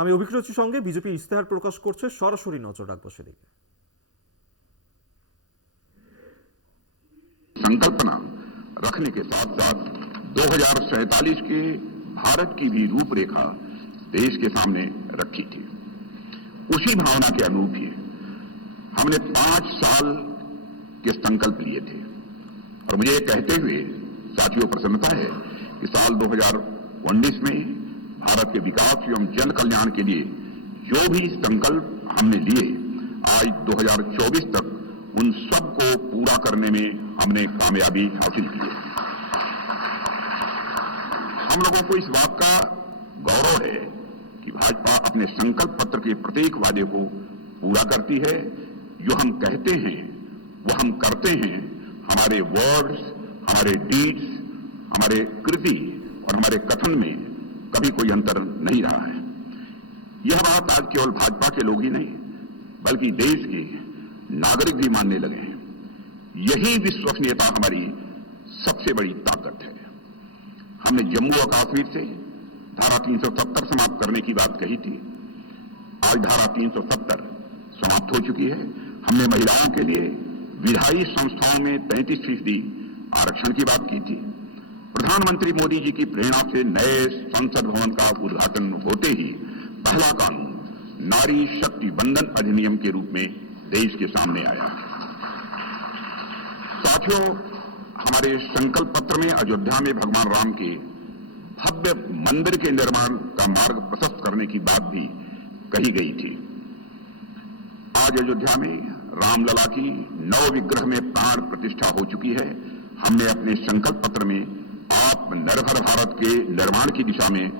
আমি অভিজ্ঞতার সঙ্গে বিজেপি ইস্তেহার প্রকাশ করছে, সরাসরি নজর রাখবো সেদিকে। संकल्पना रखने के साथ साथ 2047 के भारत की भी रूपरेखा देश के सामने रखी थी। उसी भावना के अनुरूप ही हमने 5 साल के संकल्प लिए थे और मुझे ये कहते हुए साथियों प्रसन्नता है कि साल 2019 में भारत के विकास एवं जन कल्याण के लिए जो भी संकल्प हमने लिए, आज 2024 तक उन सब को पूरा करने में हमने कामयाबी हासिल की है। हम लोगों को इस बात का गौरव है कि भाजपा अपने संकल्प पत्र के प्रत्येक वादे को पूरा करती है। जो हम कहते हैं वो हम करते हैं। हमारे वर्ड्स, हमारे डीड्स, हमारे कृति और हमारे कथन में कभी कोई अंतर नहीं रहा है। यह बात आज केवल भाजपा के लोग ही नहीं बल्कि देश के नागरिक भी मानने लगे हैं। यही विश्वसनीयता हमारी सबसे बड़ी ताकत है। हमने जम्मू और कश्मीर से धारा 370 समाप्त करने की बात कही थी। आज धारा 370 समाप्त हो चुकी है। हमने महिलाओं के लिए विधायी संस्थाओं में 33% आरक्षण की बात की थी। प्रधानमंत्री मोदी जी की प्रेरणा से नए संसद भवन का उद्घाटन होते ही पहला कानून नारी शक्ति बंधन अधिनियम के रूप में देश के सामने आया। साथियों, हमारे संकल्प पत्र में अयोध्या में भगवान राम के भव्य मंदिर के निर्माण का मार्ग प्रशस्त करने की बात भी कही गई थी। आज अयोध्या में रामलला की नव विग्रह में प्राण प्रतिष्ठा हो चुकी है। हमने अपने संकल्प पत्र में आत्मनिर्भर भारत के निर्माण की दिशा में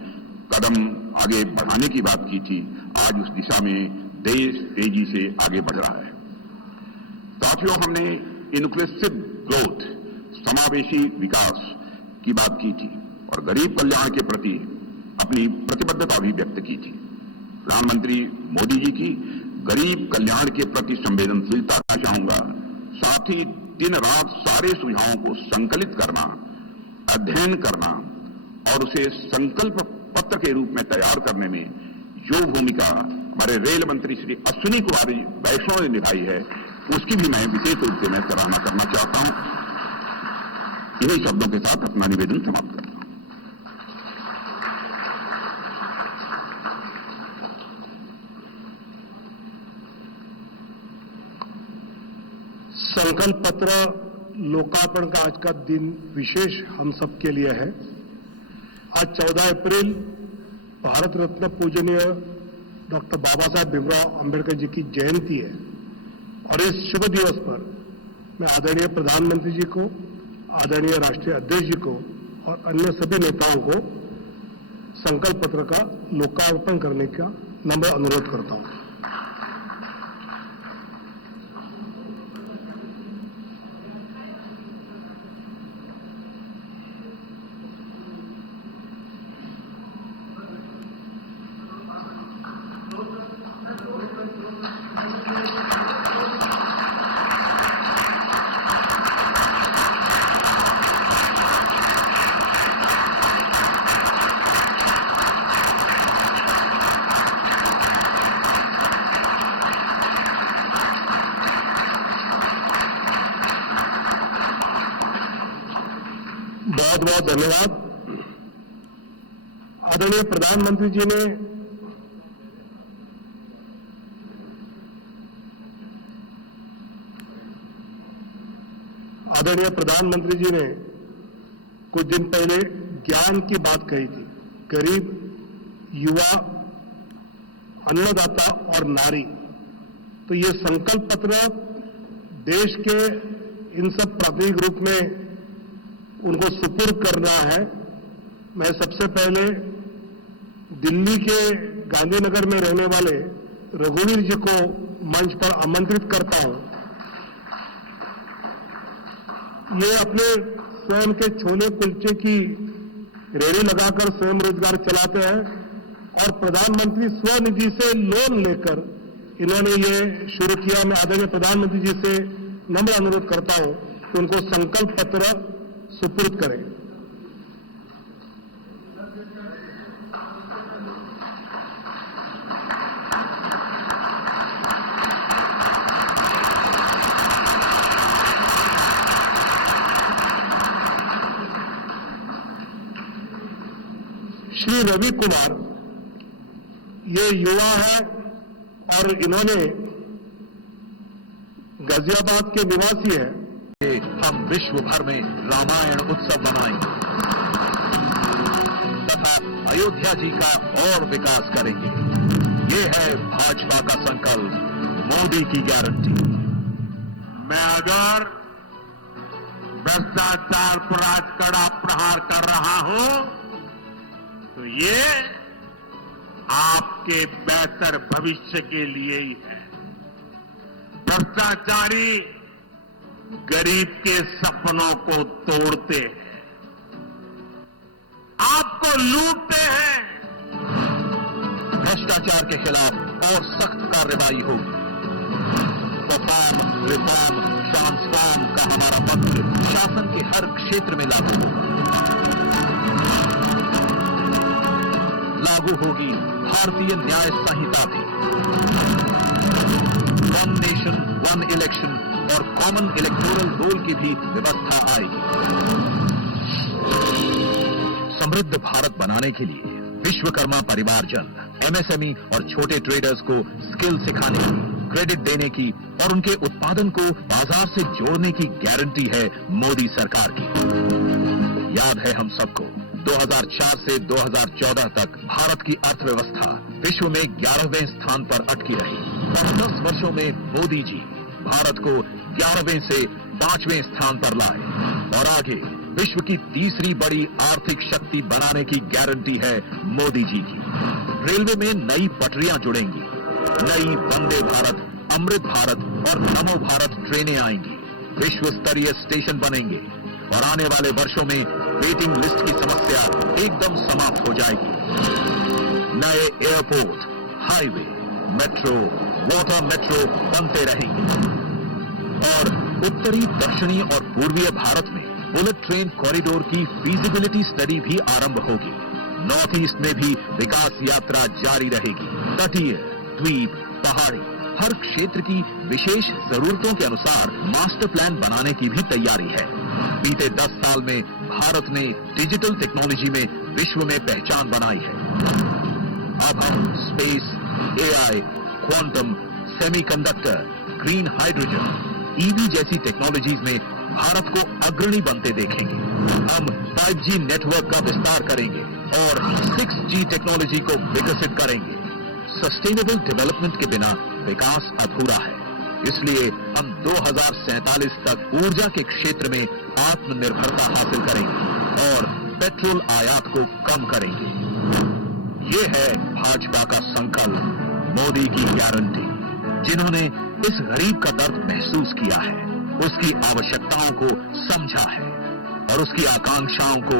कदम आगे बढ़ाने की बात की थी। आज उस दिशा में देश तेजी से आगे बढ़ रहा है। साथियों, हमने इंक्लूसिव ग्रोथ, समावेशी विकास की बात की थी और गरीब कल्याण के प्रति अपनी प्रतिबद्धता भी व्यक्त की थी। प्रधानमंत्री मोदी जी की गरीब कल्याण के प्रति संवेदनशीलता का चाहूंगा। साथ ही दिन रात सारे सुझावों को संकलित करना, अध्ययन करना और उसे संकल्प पत्र के रूप में तैयार करने में जो भूमिका हमारे रेल मंत्री श्री अश्विनी कुमार वैष्णव ने निभाई है, उसकी भी मैं विशेष रूप से मैं सराहना करना चाहता हूं। इन्हीं शब्दों के साथ अपना निवेदन समाप्त करता हूं। संकल्प पत्र लोकार्पण का आज का दिन विशेष हम सब के लिए है। आज 14 अप्रैल भारत रत्न पूजनीय डॉक्टर बाबा साहब भीमराव अंबेडकर जी की जयंती है और इस शुभ दिवस पर मैं आदरणीय प्रधानमंत्री जी को, आदरणीय राष्ट्रीय अध्यक्ष जी को और अन्य सभी नेताओं को संकल्प पत्र का लोकार्पण करने का नम्र अनुरोध करता हूं। बहुत बहुत धन्यवाद। आदरणीय प्रधानमंत्री जी ने कुछ दिन पहले ज्ञान की बात कही थी। गरीब, युवा, अन्नदाता और नारी, तो ये संकल्प पत्र देश के इन सब प्राथमिक रूप में उनको सुपुर्द करना है। मैं सबसे पहले दिल्ली के गांधीनगर में रहने वाले रघुवीर जी को मंच पर आमंत्रित करता हूं। ये अपने स्वयं के छोले कुलचे की रेहड़ी लगाकर स्वयं रोजगार चलाते हैं और प्रधानमंत्री स्वनिधि से लोन लेकर इन्होंने ये शुरू किया। मैं आदरणीय प्रधानमंत्री जी से नम्र अनुरोध करता हूं कि उनको संकल्प पत्र सुपुर्द करें। रवि कुमार, ये युवा है और इन्होंने गाजियाबाद के निवासी है। हम विश्व भर में रामायण उत्सव मनाएंगे तथा अयोध्या जी का और विकास करेंगे। ये है भाजपा का संकल्प, मोदी की गारंटी। मैं अगर भ्रष्टाचार पर आज कड़ा प्रहार कर रहा हूं तो ये आपके बेहतर भविष्य के लिए ही है। भ्रष्टाचारी गरीब के सपनों को तोड़ते हैं, आपको लूटते हैं। भ्रष्टाचार के खिलाफ और सख्त कार्रवाई होगी। परफॉर्म, रिफॉर्म, ट्रांसफॉर्म का हमारा मंत्र शासन के हर क्षेत्र में लागू होगा। लागू होगी भारतीय न्याय संहिता भी। वन नेशन, वन इलेक्शन और कॉमन इलेक्टोरल रोल की भी व्यवस्था आएगी। समृद्ध भारत बनाने के लिए विश्वकर्मा परिवारजन, एमएसएमई और छोटे ट्रेडर्स को स्किल सिखाने की, क्रेडिट देने की और उनके उत्पादन को बाजार से जोड़ने की गारंटी है मोदी सरकार की। याद है हम सबको, 2004 से 2014 तक भारत की अर्थव्यवस्था विश्व में 11वें स्थान पर अटकी रही। और 10 वर्षों में मोदी जी भारत को 11वें से 5वें स्थान पर लाए और आगे विश्व की तीसरी बड़ी आर्थिक शक्ति बनाने की गारंटी है मोदी जी की। रेलवे में नई पटरियां जुड़ेंगी, नई वंदे भारत, अमृत भारत और नमो भारत ट्रेनें आएंगी, विश्व स्तरीय स्टेशन बनेंगे और आने वाले वर्षों में वेटिंग लिस्ट की समस्या एकदम समाप्त हो जाएगी। नए airport, highway, metro, water metro बनते रहेंगे और उत्तरी, दक्षिणी और पूर्वीय भारत में बुलेट ट्रेन कॉरिडोर की फीजिबिलिटी स्टडी भी आरंभ होगी। नॉर्थ ईस्ट में भी विकास यात्रा जारी रहेगी। तटीय, द्वीप, पहाड़ी, हर क्षेत्र की विशेष जरूरतों के अनुसार मास्टर प्लान बनाने की भी तैयारी है। बीते 10 साल में भारत ने डिजिटल टेक्नोलॉजी में विश्व में पहचान बनाई है। अब हम space, AI, quantum, semiconductor, green hydrogen, EV जैसी टेक्नोलॉजीज में भारत को अग्रणी बनते देखेंगे। हम 5G नेटवर्क का विस्तार करेंगे और 6G टेक्नोलॉजी को विकसित करेंगे। सस्टेनेबल डेवलपमेंट के बिना विकास अधूरा है, इसलिए हम 2047 तक ऊर्जा के क्षेत्र में आत्मनिर्भरता हासिल करेंगे और पेट्रोल आयात को कम करेंगे। ये है भाजपा का संकल्प, मोदी की गारंटी। जिन्होंने इस गरीब का दर्द महसूस किया है, उसकी आवश्यकताओं को समझा है और उसकी आकांक्षाओं को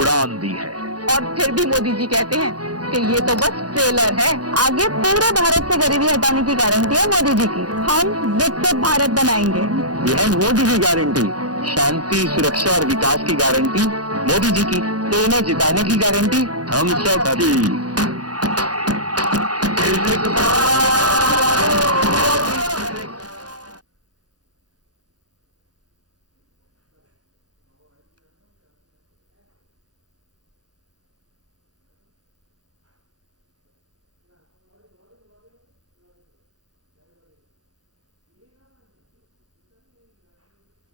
उड़ान दी है। और फिर भी मोदी जी कहते हैं कि ये तो बस ट्रेलर है, आगे पूरे भारत से गरीबी हटाने की गारंटी है मोदी जी की। हम विकसित भारत बनाएंगे। यह मोदी की गारंटी, शांति, सुरक्षा और विकास की गारंटी मोदी जी की। तो इन्हें जिताने की गारंटी हम सब की।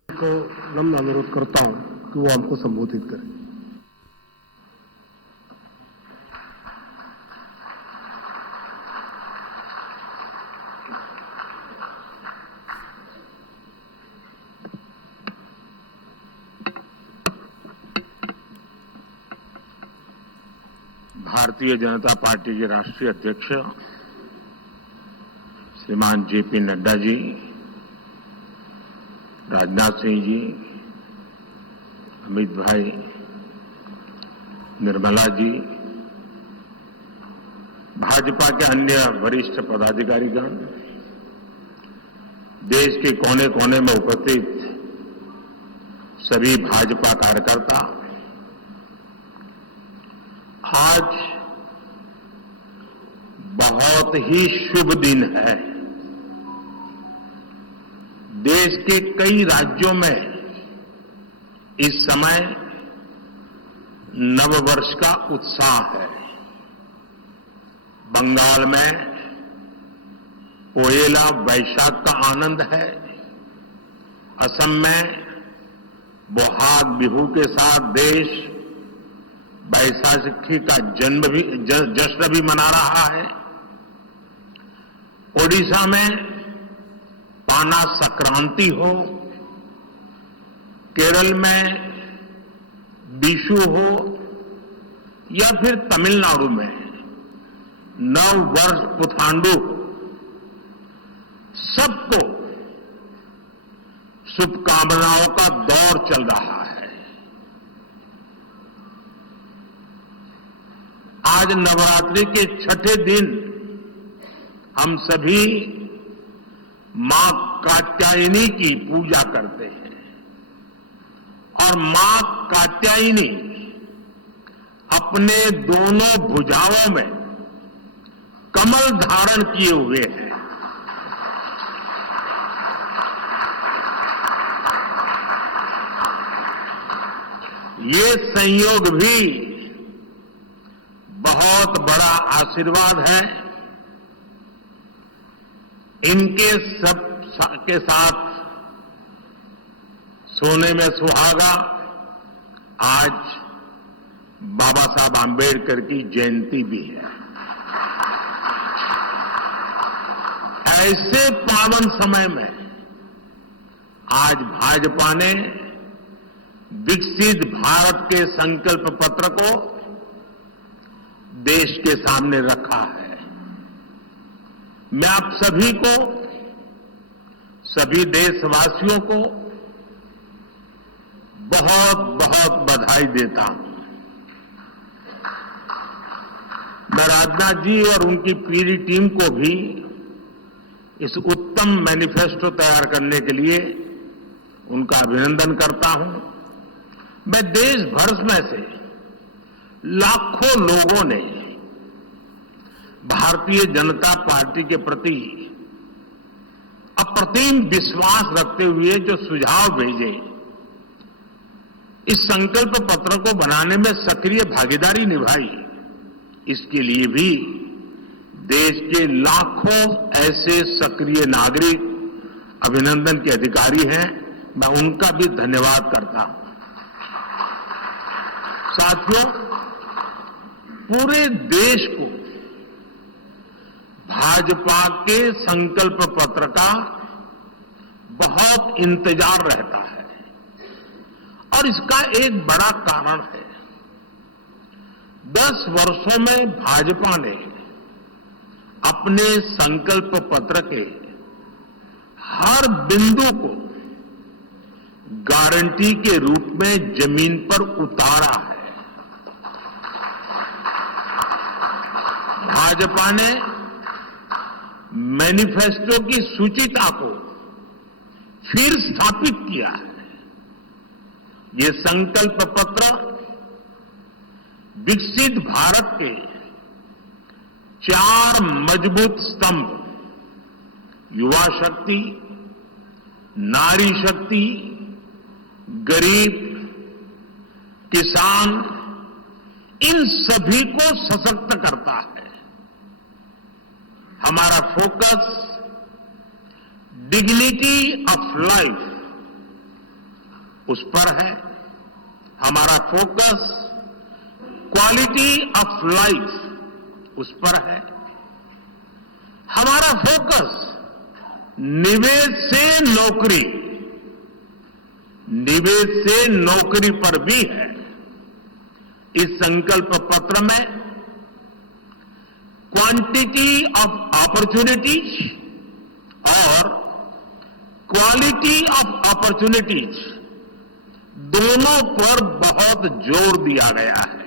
को नम्र अनुरोध करता हूं कि वो हमको संबोधित करें। भारतीय जनता पार्टी के राष्ट्रीय अध्यक्ष श्रीमान जेपी नड्डा जी, राजनाथ सिंह जी, अमित भाई, निर्मला जी, भाजपा के अन्य वरिष्ठ पदाधिकारीगण, देश के कोने कोने में उपस्थित सभी भाजपा कार्यकर्ता, आज बहुत ही शुभ दिन है। देश के कई राज्यों में इस समय नववर्ष का उत्साह है। बंगाल में पोएला वैशाख का आनंद है, असम में बोहाग बिहू के साथ देश बैसाखी का जश्न भी मना रहा है। ओडिशा में पाना संक्रांति हो, केरल में विशु हो या फिर तमिलनाडु में नव वर्ष पुथांडु, सबको शुभकामनाओं का दौर चल रहा है। आज नवरात्रि के छठे दिन हम सभी मां कात्यायनी की पूजा करते हैं और मां कात्यायनी अपने दोनों भुजाओं में कमल धारण किए हुए हैं। ये संयोग भी बहुत बड़ा आशीर्वाद है। इनके सब के साथ सोने में सुहागा आज बाबा साहब आंबेडकर की जयंती भी है। ऐसे पावन समय में आज भाजपा ने विकसित भारत के संकल्प पत्र को देश के सामने रखा है। मैं आप सभी को, सभी देशवासियों को बहुत बहुत बधाई देता हूं। मैं राजनाथ जी और उनकी पूरी टीम को भी इस उत्तम मैनिफेस्टो तैयार करने के लिए उनका अभिनंदन करता हूं। मैं देश भर में से लाखों लोगों ने भारतीय जनता पार्टी के प्रति अप्रतिम विश्वास रखते हुए जो सुझाव भेजे, इस संकल्प पत्र को बनाने में सक्रिय भागीदारी निभाई, इसके लिए भी देश के लाखों ऐसे सक्रिय नागरिक अभिनंदन के अधिकारी हैं। मैं उनका भी धन्यवाद करता हूं। साथियों, पूरे देश को भाजपा के संकल्प पत्र का बहुत इंतजार रहता है और इसका एक बड़ा कारण है। 10 वर्षों में भाजपा ने अपने संकल्प पत्र के हर बिंदु को गारंटी के रूप में जमीन पर उतारा है। भाजपा ने मैनिफेस्टो की सूचिता को फिर स्थापित किया है। ये संकल्प पत्र विकसित भारत के 4 मजबूत स्तंभ, युवा शक्ति, नारी शक्ति, गरीब, किसान, इन सभी को सशक्त करता है। हमारा फोकस डिग्निटी ऑफ लाइफ उस पर है। हमारा फोकस क्वालिटी ऑफ लाइफ उस पर है। हमारा फोकस निवेश से नौकरी, निवेश से नौकरी पर भी है। इस संकल्प पत्र में क्वांटिटी ऑफ अपॉर्चुनिटीज और क्वालिटी ऑफ अपॉर्चुनिटीज दोनों पर बहुत जोर दिया गया है।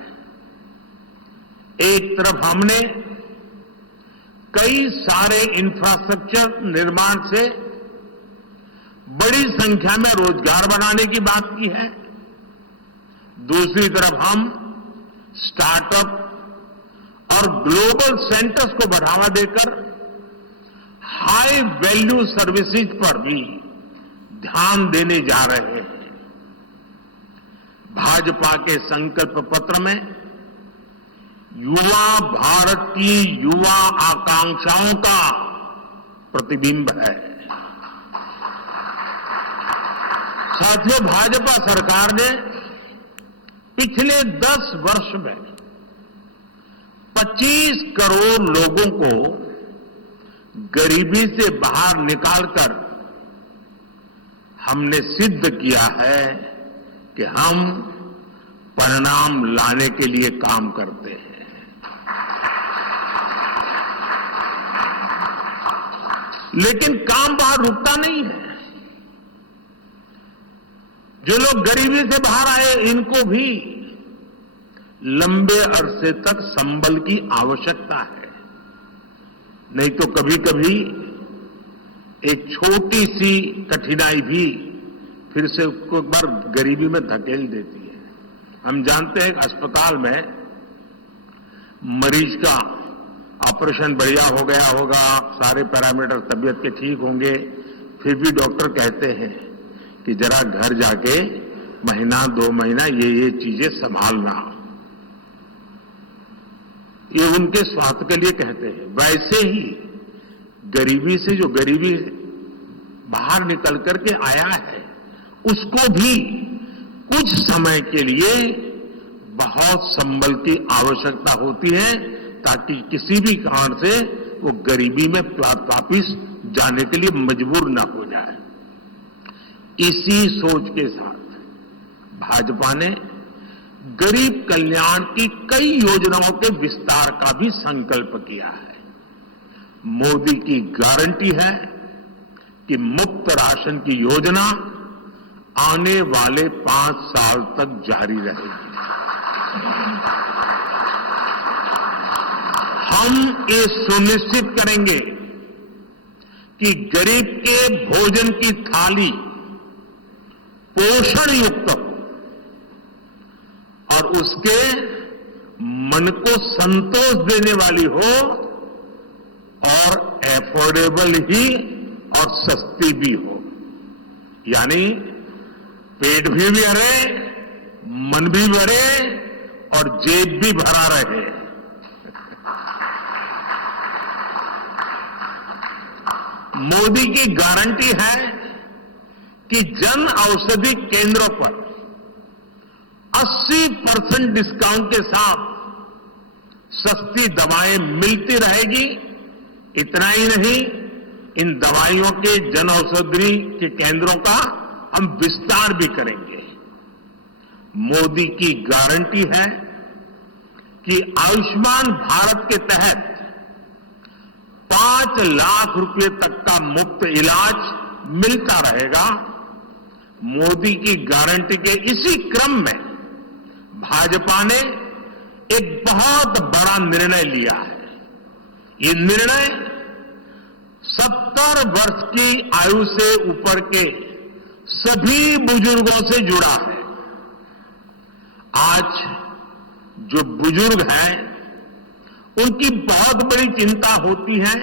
एक तरफ हमने कई सारे इंफ्रास्ट्रक्चर निर्माण से बड़ी संख्या में रोजगार बनाने की बात की है। दूसरी तरफ हम स्टार्टअप और ग्लोबल सेंटर्स को बढ़ावा देकर हाई वैल्यू सर्विसेज पर भी ध्यान देने जा रहे हैं। भाजपा के संकल्प पत्र में युवा भारत की युवा आकांक्षाओं का प्रतिबिंब है। साथियों, भाजपा सरकार ने पिछले 10 वर्ष में 25 करोड़ लोगों को गरीबी से बाहर निकालकर हमने सिद्ध किया है कि हम परिणाम लाने के लिए काम करते हैं। लेकिन काम वहां रुकता नहीं है। जो लोग गरीबी से बाहर आए, इनको भी लंबे अरसे तक संबल की आवश्यकता है। नहीं तो कभी कभी एक छोटी सी कठिनाई भी फिर से उसको एक बार गरीबी में धकेल देती है। हम जानते हैं कि अस्पताल में मरीज का ऑपरेशन बढ़िया हो गया होगा, सारे पैरामीटर तबीयत के ठीक होंगे, फिर भी डॉक्टर कहते हैं कि जरा घर जाके महीना 2 महीना ये चीजें संभालना। ये उनके स्वास्थ्य के लिए कहते हैं। वैसे ही गरीबी से जो गरीबी बाहर निकल करके आया है, उसको भी कुछ समय के लिए बहुत संबल की आवश्यकता होती है, ताकि किसी भी कारण से वो गरीबी में वापिस जाने के लिए मजबूर ना हो जाए। इसी सोच के साथ भाजपा ने गरीब कल्याण की कई योजनाओं के विस्तार का भी संकल्प किया है। मोदी की गारंटी है कि मुफ्त राशन की योजना आने वाले 5 साल तक जारी रहेगी। हम ये सुनिश्चित करेंगे कि गरीब के भोजन की थाली पोषण युक्त हो और उसके मन को संतोष देने वाली हो, और एफोर्डेबल ही और सस्ती भी हो। यानी पेट भी भरे, मन भी भरे और जेब भी भरा रहे। मोदी की गारंटी है कि जन औषधि केंद्रों पर 80% डिस्काउंट के साथ सस्ती दवाएं मिलती रहेगी। इतना ही नहीं, इन दवाइयों के जन औषधि के केंद्रों का हम विस्तार भी करेंगे। मोदी की गारंटी है कि आयुष्मान भारत के तहत 5 लाख रुपए तक का मुफ्त इलाज मिलता रहेगा। मोदी की गारंटी के इसी क्रम में भाजपा ने एक बहुत बड़ा निर्णय लिया है। ये निर्णय 70 वर्ष की आयु से ऊपर के सभी बुजुर्गों से जुड़ा है। आज जो बुजुर्ग हैं, उनकी बहुत बड़ी चिंता होती है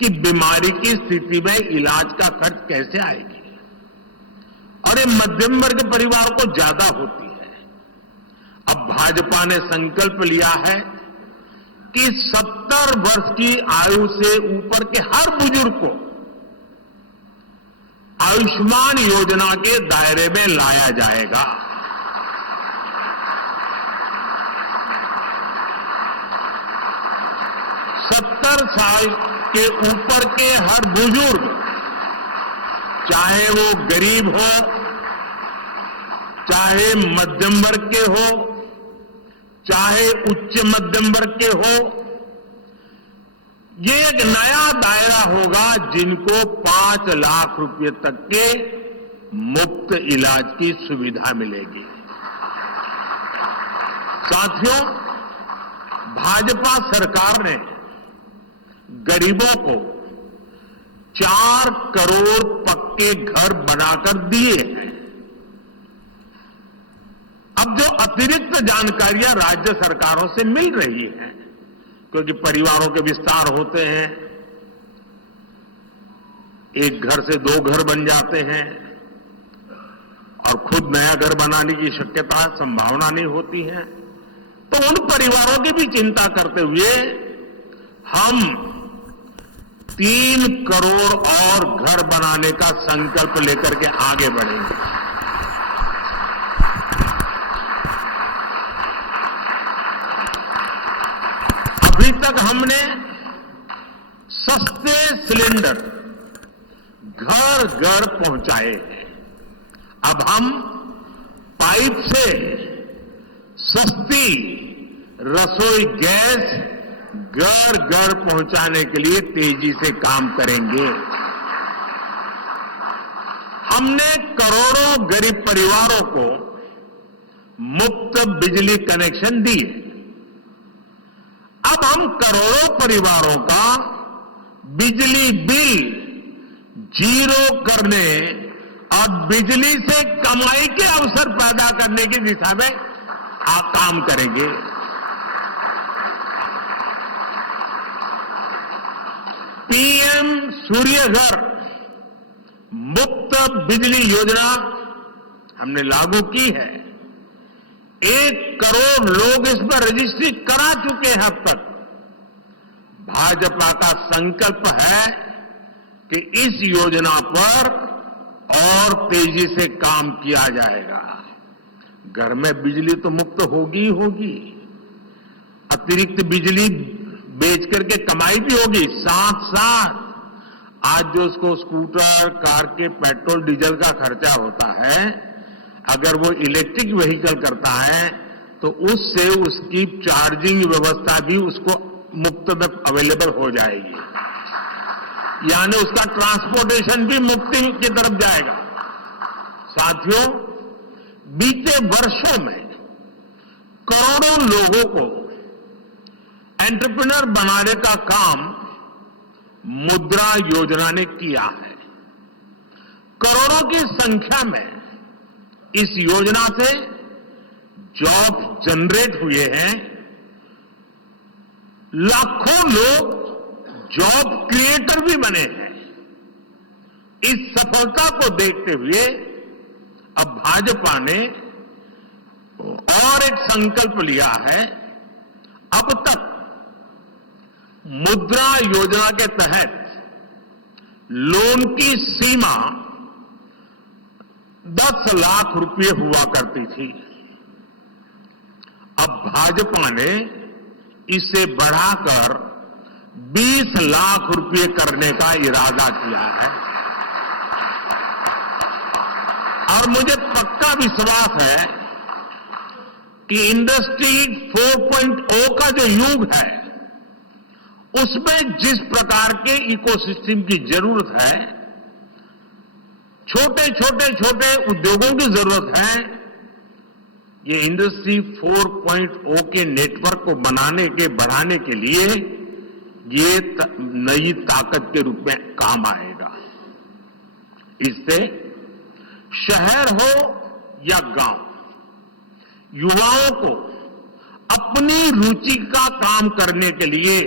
कि बीमारी की स्थिति में इलाज का खर्च कैसे आएगी, और ये मध्यम वर्ग परिवार को ज्यादा होती है। अब भाजपा ने संकल्प लिया है कि 70 वर्ष की आयु से ऊपर के हर बुजुर्ग को आयुष्मान योजना के दायरे में लाया जाएगा। सत्तर साल के ऊपर के हर बुजुर्ग, चाहे वो गरीब हो, चाहे मध्यम वर्ग के हो, चाहे उच्च मध्यम वर्ग के हो, ये एक नया दायरा होगा जिनको 5 लाख रुपए तक के मुफ्त इलाज की सुविधा मिलेगी। साथियों, भाजपा सरकार ने गरीबों को 4 करोड़ पक्के घर बनाकर दिए हैं। अब जो अतिरिक्त जानकारियां राज्य सरकारों से मिल रही हैं, क्योंकि परिवारों के विस्तार होते हैं, एक घर से 2 घर बन जाते हैं और खुद नया घर बनाने की शक्यता, संभावना नहीं होती है, तो उन परिवारों की भी चिंता करते हुए हम 3 करोड़ और घर बनाने का संकल्प लेकर के आगे बढ़ेंगे। अभी तक हमने सस्ते सिलेंडर घर घर पहुंचाए हैं। अब हम पाइप से सस्ती रसोई गैस घर घर पहुंचाने के लिए तेजी से काम करेंगे। हमने करोड़ों गरीब परिवारों को मुफ्त बिजली कनेक्शन दिए। अब हम करोड़ों परिवारों का बिजली बिल जीरो करने और बिजली से कमाई के अवसर पैदा करने की दिशा में काम करेंगे। पीएम सूर्य घर मुफ्त बिजली योजना हमने लागू की है। 1 करोड़ लोग इस पर रजिस्ट्री करा चुके हैं अब तक। भाजपा का संकल्प है कि इस योजना पर और तेजी से काम किया जाएगा। घर में बिजली तो मुफ्त होगी ही होगी, अतिरिक्त बिजली बेच करके कमाई भी होगी। साथ साथ आज जो उसको स्कूटर कार के पेट्रोल डीजल का खर्चा होता है, अगर वो इलेक्ट्रिक व्हीकल करता है तो उससे उसकी चार्जिंग व्यवस्था भी उसको मुफ्त में अवेलेबल हो जाएगी, यानी उसका ट्रांसपोर्टेशन भी मुफ्ती की तरफ जाएगा। साथियों, बीते वर्षों में करोड़ों लोगों को एंटरप्रेन्योर बनाने का काम मुद्रा योजना ने किया है। करोड़ों की संख्या में इस योजना से जॉब जनरेट हुए हैं। लाखों लोग जॉब क्रिएटर भी बने हैं। इस सफलता को देखते हुए अब भाजपा ने और एक संकल्प लिया है। अब तक मुद्रा योजना के तहत लोन की सीमा 10 लाख रुपए हुआ करती थी। अब भाजपा ने इसे बढ़ाकर 20 लाख रुपए करने का इरादा किया है और मुझे पक्का विश्वास है कि इंडस्ट्री 4.0 का जो युग है, उसमें जिस प्रकार के इकोसिस्टम की जरूरत है, छोटे उद्योगों की जरूरत है, ये इंडस्ट्री 4.0 के नेटवर्क को बढ़ाने के लिए ये नई ताकत के रूप में काम आएगा। इससे शहर हो या गांव, युवाओं को अपनी रुचि का काम करने के लिए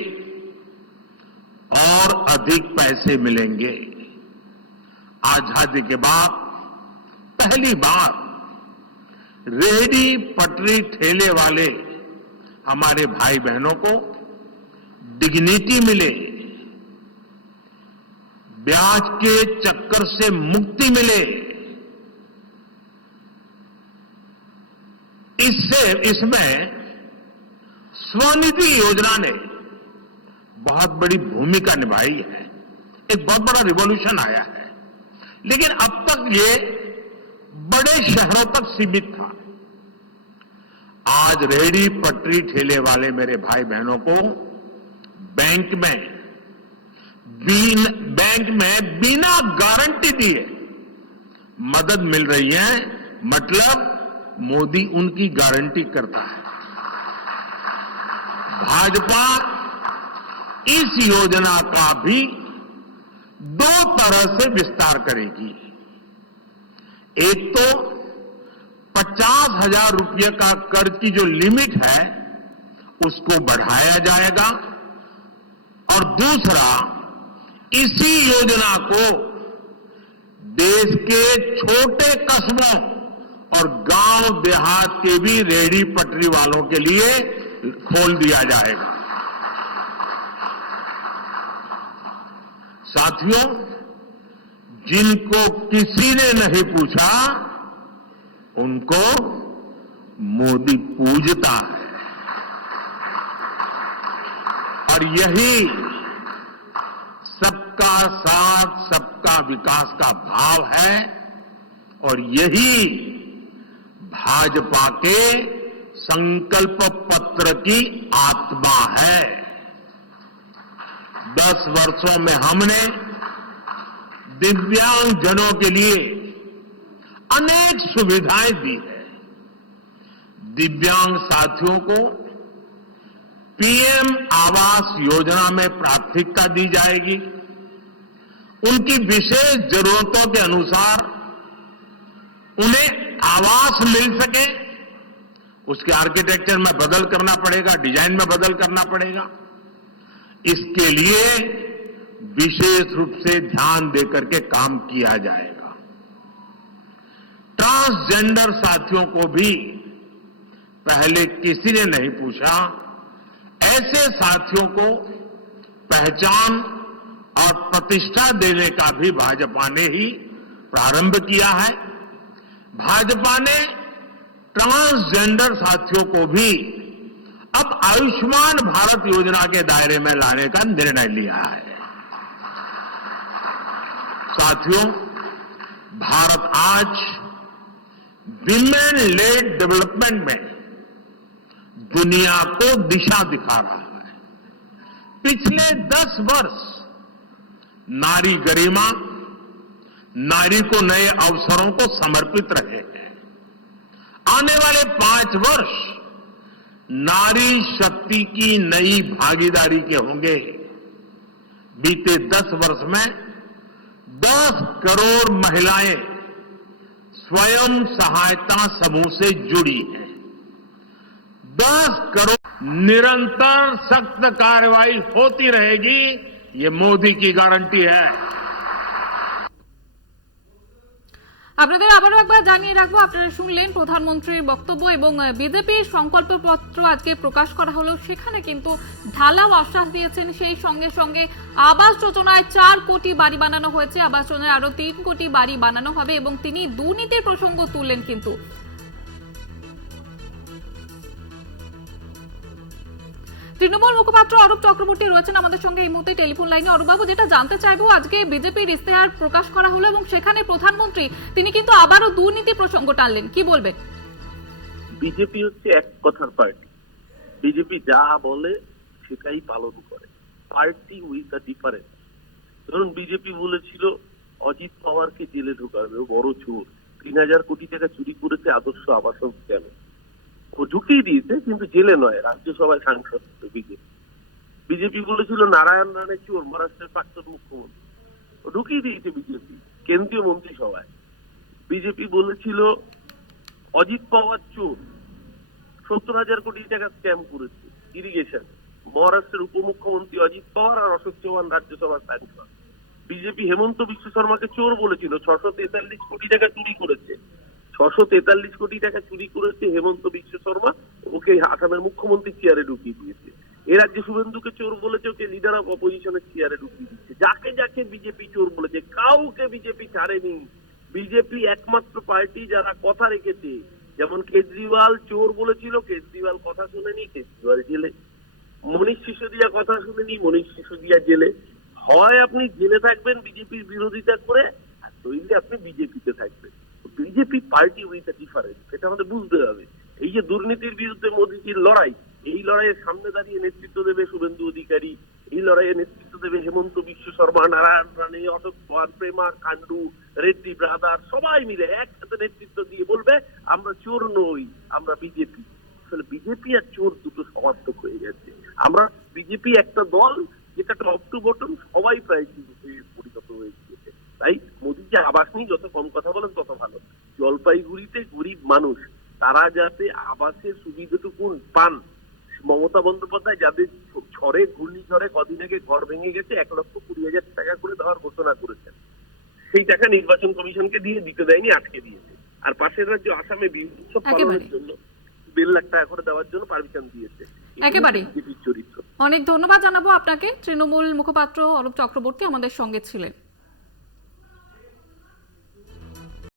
और अधिक पैसे मिलेंगे। आजादी के बाद पहली बार रेहड़ी पटरी ठेले वाले हमारे भाई बहनों को डिग्निटी मिले, ब्याज के चक्कर से मुक्ति मिले। इसमें स्वनिधि योजना ने बहुत बड़ी भूमिका निभाई है। एक बहुत बड़ा रिवॉल्यूशन आया है, लेकिन अब तक ये बड़े शहरों तक सीमित था। आज रेहड़ी पटरी ठेले वाले मेरे भाई बहनों को बैंक में बिना गारंटी दिए मदद मिल रही है। मतलब मोदी उनकी गारंटी करता है। भाजपा इस योजना का भी 2 तरह से विस्तार करेगी। एक तो 50,000 रुपये का कर्ज की जो लिमिट है उसको बढ़ाया जाएगा, और दूसरा इसी योजना को देश के छोटे कस्बों और और गांव देहात के भी रेहड़ी पटरी वालों के लिए खोल दिया जाएगा। साथियों, जिनको किसी ने नहीं पूछा उनको मोदी पूजता है, और यही सबका साथ सबका विकास का भाव है, और यही भाजपा के संकल्प पत्र की आत्मा है। 10 वर्षों में हमने दिव्यांग जनों के लिए अनेक सुविधाएं दी है। दिव्यांग साथियों को पीएम आवास योजना में प्राथमिकता दी जाएगी। उनकी विशेष जरूरतों के अनुसार उन्हें आवास मिल सके, उसके आर्किटेक्चर में बदल करना पड़ेगा, डिजाइन में बदल करना पड़ेगा। इसके लिए विशेष रूप से ध्यान देकर के काम किया जाएगा। ट्रांसजेंडर साथियों को भी पहले किसी ने नहीं पूछा, ऐसे साथियों को पहचान और प्रतिष्ठा देने का भी भाजपा ने ही प्रारंभ किया है। भाजपा ने ट्रांसजेंडर साथियों को भी अब आयुष्मान भारत योजना के दायरे में लाने का निर्णय लिया है। साथियों, भारत आज विमेन लेड डेवलपमेंट में दुनिया को दिशा दिखा रहा है। पिछले 10 वर्ष नारी गरिमा, नारी को नए अवसरों को समर्पित रहे हैं। आने वाले 5 वर्ष नारी शक्ति की नई भागीदारी के होंगे। बीते 10 वर्ष में 10 करोड़ महिलाएं स्वयं सहायता समूह से जुड़ी हैं। 10 करोड़ निरंतर सख्त कार्रवाई होती रहेगी, ये मोदी की गारंटी है। আপনাদের আবারও একবার জানিয়ে রাখবো, আপনারা শুনলেন প্রধানমন্ত্রীর বক্তব্য এবং বিজেপির সংকল্পপত্র আজকে প্রকাশ করা হলো। সেখানে কিন্তু ঢালাও আশ্বাস দিয়েছেন, সেই সঙ্গে সঙ্গে আবাস যোজনায় 4 কোটি বাড়ি বানানো হয়েছে, আবাস যোজনায় আরো 3 কোটি বাড়ি বানানো হবে এবং তিনি দুর্নীতির প্রসঙ্গ তুললেন। কিন্তু তৃণমূল মুখপাত্র অরূপ চক্রবর্তী রয়েছেন আমাদের সঙ্গে এই মুহূর্তে টেলিফোন লাইনে। অরূপবাবু, যেটা জানতে চাইবো, আজকে বিজেপির ইস্তেহার প্রকাশ করা হলো এবং সেখানে প্রধানমন্ত্রী তিনি কিন্তু আবারও দুর্নীতি প্রসঙ্গ টানলেন, কি বলবেন? বিজেপি হচ্ছে এক কথার পার্টি। বিজেপি যা বলে সেটাই পালন করে। Party with a difference. ধরুন, বিজেপি বলেছিল অজিত পাওয়ারকে জেলে ঢোকাবে, ও বড় চোর, 3000 কোটি টাকা চুরি করেছে আদর্শ আবাসন কেন, ও ঢুকিয়ে দিয়েছে, কিন্তু জেলে নয়, রাজ্যসভায় সাংসদ। বিজেপি বলেছিল নারায়ণ রানে চোর, মহারাষ্ট্রের প্রাক্তন মুখ্যমন্ত্রী, ও ঢুকিয়ে দিয়েছে বিজেপি কেন্দ্রীয় মন্ত্রিসভায়। বিজেপি বলেছিল অজিত পাওয়ার চোর, 70,000 কোটি টাকা স্ক্যাম করেছে ইরিগেশন, মহারাষ্ট্রের উপমুখ্যমন্ত্রী অজিত পাওয়ার আর অশোক চৌহান রাজ্যসভার সাংসদ। বিজেপি হেমন্ত বিশ্ব শর্মাকে চোর বলেছিল, 643 কোটি টাকা চুরি করেছে। 643 কোটি টাকা চুরি করেছে হেমন্ত বিশ্ব শর্মা, ওকে আসামের মুখ্যমন্ত্রী চেয়ারে ঢুকিয়ে দিয়েছে। এ রাজ্যে শুভেন্দুকে চোর বলেছে, ওকে লিডার অফ অপোজিশনের চেয়ারে ঢুকিয়ে দিচ্ছে। যাকে যাকে বিজেপি চোর বলেছে, কাউকে বিজেপি ছাড়েনি। বিজেপি একমাত্র পার্টি যারা কথা রেখেছে। যেমন কেজরিওয়াল চোর বলেছিল, কেজরিওয়াল কথা শুনেনি, কেজরিওয়াল জেলে। মনীষ সিসোদিয়া কথা শুনেনি, মনীষ সিসোদিয়া জেলে। হয় আপনি জেলে থাকবেন বিজেপির বিরোধিতা করে, আর নইলে আপনি বিজেপিতে থাকবেন। BJP party with a difference, এটা আমাদের বুঝতে হবে। এই যে দুর্নীতির বিরুদ্ধে মোদীজির লড়াই, এই লড়াইয়ের সামনে দাঁড়িয়ে নেতৃত্ব দেবে শুভেন্দু অধিকারী, এই লড়াইয়ে নেতৃত্ব দেবে হেমন্ত বিশ্ব শর্মা, নারায়ণ রানে, অশোক চৌহান, প্রেমা কান্ডু, রেড্ডি ব্রাদার, সবাই মিলে একসাথে নেতৃত্ব দিয়ে বলবে আমরা চোর নই, আমরা বিজেপি। আসলে বিজেপি আর চোর দুটো সমার্থক হয়ে গেছে। আমরা বিজেপি একটা দল যেটা টপ টু বটম সবাই প্রায় পরিণত হয়ে গিয়েছে। তাই মোদী যে আবাস নিয়ে যত কম কথা বলেন তত ভালো। জলপাইগুড়িতে গরিব মানুষ তারা যাতে আবাসের সুবিধাটুকু পান, মমতা বন্দ্যোপাধ্যায় যাদের ঝড়ে ঘূর্ণিঝড়ে কদিন আগে ঘর ভেঙে গেছে 1,20,000 টাকা করে দেওয়ার ঘোষণা করেছেন, সেই টাকা নির্বাচন কমিশনকে দিয়ে দিতে দেয়নি, আটকে দিয়েছে। আর পাশের রাজ্য আসামে বিহু উৎসব একেবারে। পালনের জন্য 1.5 লাখ টাকা করে দেওয়ার জন্য পারমিশন দিয়েছে। একেবারে। বিজেপির চরিত্র। অনেক ধন্যবাদ জানাবো আপনাকে। তৃণমূল মুখপাত্র অরূপ চক্রবর্তী আমাদের সঙ্গে ছিলেন।